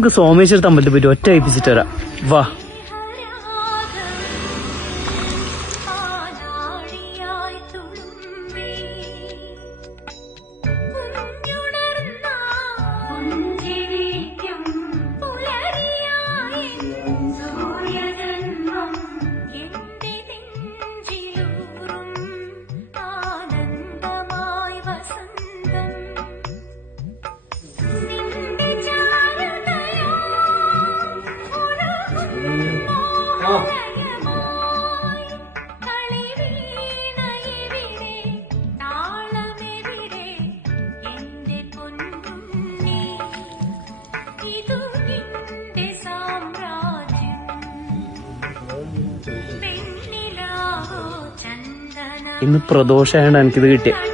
നമുക്ക് സോമേശ്വരത്ത് അമ്പലത്തിൽ പോയിട്ട് ഒറ്റ ഏൽപ്പിച്ചിട്ട് വരാം. വാ. ഇന്ന് പ്രദോഷമായോണ്ട് എനിക്കിത് കിട്ടിയ